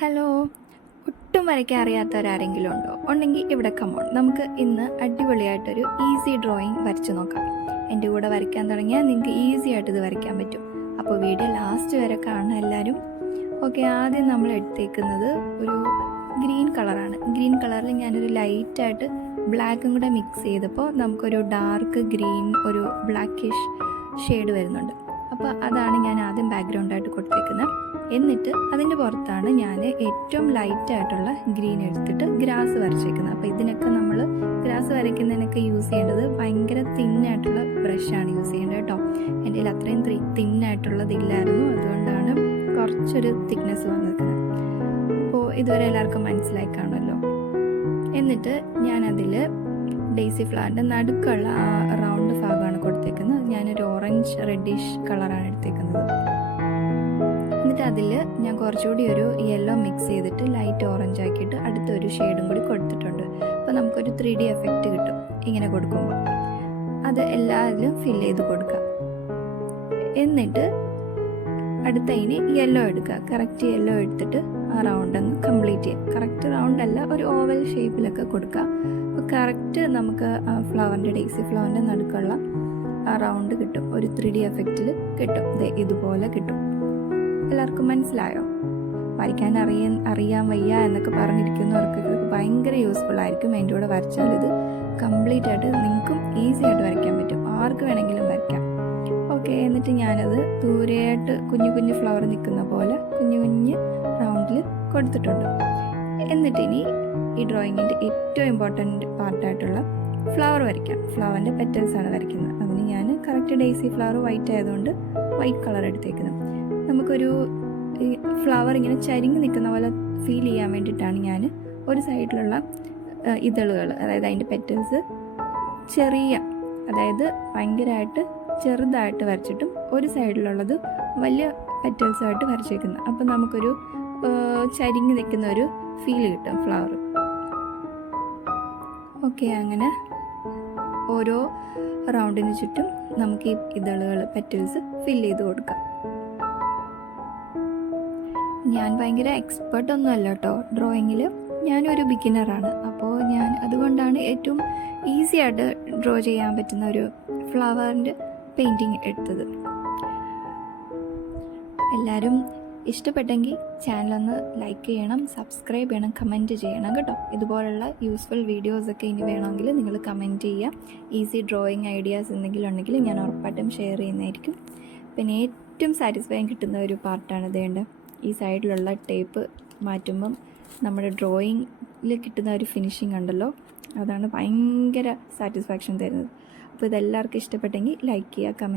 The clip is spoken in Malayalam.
ഹലോ, ഒട്ടും വരയ്ക്കാൻ അറിയാത്തവരാരെങ്കിലും ഉണ്ടോ? ഉണ്ടെങ്കിൽ ഇവിടെ കമോൺ, നമുക്ക് ഇന്ന് അടിപൊളിയായിട്ടൊരു ഈസി ഡ്രോയിങ് വരച്ച് നോക്കാം. എൻ്റെ കൂടെ വരയ്ക്കാൻ തുടങ്ങിയാൽ നിങ്ങൾക്ക് ഈസി ആയിട്ട് ഇത് വരയ്ക്കാൻ പറ്റും. അപ്പോൾ വീഡിയോ ലാസ്റ്റ് വരെ കാണണം എല്ലാവരും. ഓക്കെ, ആദ്യം നമ്മൾ എടുത്തേക്കുന്നത് ഒരു ഗ്രീൻ കളറാണ്. ഗ്രീൻ കളറിൽ ഞാനൊരു ലൈറ്റായിട്ട് ബ്ലാക്കും കൂടെ മിക്സ് ചെയ്തപ്പോൾ നമുക്കൊരു ഡാർക്ക് ഗ്രീൻ, ഒരു ബ്ലാക്കിഷ് ഷെയ്ഡ് വരുന്നുണ്ട്. അപ്പോൾ അതാണ് ഞാൻ ആദ്യം ബാക്ക്ഗ്രൗണ്ടായിട്ട് കൊടുത്തേക്കുന്നത്. എന്നിട്ട് അതിൻ്റെ പുറത്താണ് ഞാൻ ഏറ്റവും ലൈറ്റായിട്ടുള്ള ഗ്രീൻ എടുത്തിട്ട് ഗ്രാസ് വരച്ചേക്കുന്നത്. അപ്പോൾ ഇതിനൊക്കെ നമ്മൾ ഗ്രാസ് വരയ്ക്കുന്നതിനൊക്കെ യൂസ് ചെയ്യേണ്ടത് ഭയങ്കര തിന്നായിട്ടുള്ള ബ്രഷാണ് യൂസ് ചെയ്യേണ്ടത് കേട്ടോ. എൻ്റെ കയ്യിൽ അത്രയും തിന്നായിട്ടുള്ളതില്ലായിരുന്നു, അതുകൊണ്ടാണ് കുറച്ചൊരു തിക്നെസ് വന്നിരിക്കുന്നത്. അപ്പോൾ ഇതുവരെ എല്ലാവർക്കും മനസ്സിലായി കാണുമല്ലോ. എന്നിട്ട് ഞാനതിൽ ഡെയ്സി ഫ്ലവറിൻ്റെ നടുക്കുള്ള ആ റൗണ്ട് ഭാഗമാണ് കൊടുത്തേക്കുന്നത്. ഞാനൊരു ഓറഞ്ച് റെഡിഷ് കളറാണ് എടുത്തേക്കുന്നത്. എന്നിട്ട് അതിൽ ഞാൻ കുറച്ചുകൂടി ഒരു യെല്ലോ മിക്സ് ചെയ്തിട്ട് ലൈറ്റ് ഓറഞ്ച് ആക്കിയിട്ട് അടുത്തൊരു ഷെയ്ഡും കൂടി കൊടുത്തിട്ടുണ്ട്. അപ്പോൾ നമുക്കൊരു 3D എഫക്റ്റ് കിട്ടും ഇങ്ങനെ കൊടുക്കുമ്പോൾ. അത് എല്ലാത്തിലും ഫില്ല് ചെയ്ത് കൊടുക്കാം. എന്നിട്ട് അടുത്തതിന് യെല്ലോ എടുക്കുക. കറക്റ്റ് യെല്ലോ എടുത്തിട്ട് ആ റൗണ്ട് അങ്ങ് കംപ്ലീറ്റ് ചെയ്യുക. കറക്റ്റ് റൗണ്ട് അല്ല, ഒരു ഓവൽ ഷേപ്പിലൊക്കെ കൊടുക്കുക. അപ്പോൾ കറക്റ്റ് നമുക്ക് ആ ഫ്ലവറിൻ്റെ ഡെയ്സി ഫ്ലവറിൻ്റെ നടുക്കുള്ള ആ റൗണ്ട് കിട്ടും. ഒരു 3D എഫക്റ്റിൽ കിട്ടും. ഇതുപോലെ കിട്ടും. എല്ലാവർക്കും മനസ്സിലായോ? വരയ്ക്കാൻ അറിയാൻ വയ്യ എന്നൊക്കെ പറഞ്ഞിരിക്കുന്നവർക്ക് ഇത് ഭയങ്കര യൂസ്ഫുൾ ആയിരിക്കും. എൻ്റെ കൂടെ വരച്ചാൽ ഇത് കംപ്ലീറ്റ് ആയിട്ട് നിങ്ങൾക്കും ഈസി ആയിട്ട് വരയ്ക്കാൻ പറ്റും. ആർക്ക് വേണമെങ്കിലും വരയ്ക്കാം. ഓക്കെ, എന്നിട്ട് ഞാനത് ദൂരെയായിട്ട് കുഞ്ഞു കുഞ്ഞു ഫ്ലവർ നിൽക്കുന്ന പോലെ കുഞ്ഞു കുഞ്ഞ് റൗണ്ടിൽ കൊടുത്തിട്ടുണ്ട്. എന്നിട്ട് ഇനി ഈ ഡ്രോയിങ്ങിൻ്റെ ഏറ്റവും ഇമ്പോർട്ടൻറ്റ് പാർട്ടായിട്ടുള്ള ഫ്ലവർ വരയ്ക്കാം. ഫ്ലവറിൻ്റെ പെറ്റൽസാണ് വരയ്ക്കുന്നത്. അതിന് ഞാൻ കറക്റ്റ് ഡെയ്സി ഫ്ലവർ വൈറ്റ് ആയതുകൊണ്ട് വൈറ്റ് കളർ എടുത്തേക്കുന്നത്. നമുക്കൊരു ഫ്ലവർ ഇങ്ങനെ ചരിഞ്ഞ് നിൽക്കുന്ന പോലെ ഫീൽ ചെയ്യാൻ വേണ്ടിയിട്ടാണ് ഞാൻ ഒരു സൈഡിലുള്ള ഇതളുകൾ, അതായത് അതിൻ്റെ പെറ്റൽസ് ചെറിയ, അതായത് ഭയങ്കരമായിട്ട് ചെറുതായിട്ട് വരച്ചിട്ടും ഒരു സൈഡിലുള്ളത് വലിയ പെറ്റൽസായിട്ട് വരച്ചേക്കുന്നത്. അപ്പം നമുക്കൊരു ചരിഞ്ഞ് നിൽക്കുന്ന ഒരു ഫീൽ കിട്ടും ഫ്ലവർ. ഓക്കെ, അങ്ങനെ ഓരോ റൗണ്ടിന് ചുറ്റും നമുക്ക് ഈ ഇതളുകൾ പെറ്റൽസ് ഫില്ല് ചെയ്ത് കൊടുക്കാം. ഞാൻ ഭയങ്കര എക്സ്പേർട്ടൊന്നും അല്ല കേട്ടോ ഡ്രോയിങ്ങിൽ. ഞാനൊരു ബിഗിനറാണ്. അപ്പോൾ ഞാൻ അതുകൊണ്ടാണ് ഏറ്റവും ഈസി ആയിട്ട് ഡ്രോ ചെയ്യാൻ പറ്റുന്ന ഒരു ഫ്ലവറിൻ്റെ പെയിൻറ്റിങ് എടുത്തത്. എല്ലാവരും ഇഷ്ടപ്പെട്ടെങ്കിൽ ചാനലൊന്ന് ലൈക്ക് ചെയ്യണം, സബ്സ്ക്രൈബ് ചെയ്യണം, കമൻറ്റ് ചെയ്യണം കേട്ടോ. ഇതുപോലുള്ള യൂസ്ഫുൾ വീഡിയോസൊക്കെ ഇനി വേണമെങ്കിൽ നിങ്ങൾ കമൻറ്റ് ചെയ്യുക. ഈസി ഡ്രോയിങ് ഐഡിയാസ് എന്തെങ്കിലും ഉണ്ടെങ്കിൽ ഞാൻ ഉറപ്പായിട്ടും ഷെയർ ചെയ്യുന്നതായിരിക്കും. പിന്നെ ഏറ്റവും സാറ്റിസ്ഫൈങ് കിട്ടുന്ന ഒരു പാർട്ടാണ് ഇതേണ്ട ഈ സൈഡിലുള്ള ടേപ്പ് മാറ്റുമ്പം നമ്മുടെ ഡ്രോയിങ്ങിൽ കിട്ടുന്ന ഒരു ഫിനിഷിംഗ് ഉണ്ടല്ലോ, അതാണ് ഭയങ്കര സാറ്റിസ്ഫാക്ഷൻ തരുന്നത്. അപ്പോൾ ഇതെല്ലാവർക്കും ഇഷ്ടപ്പെട്ടെങ്കിൽ ലൈക്ക് ചെയ്യുക, കമൻറ്റ്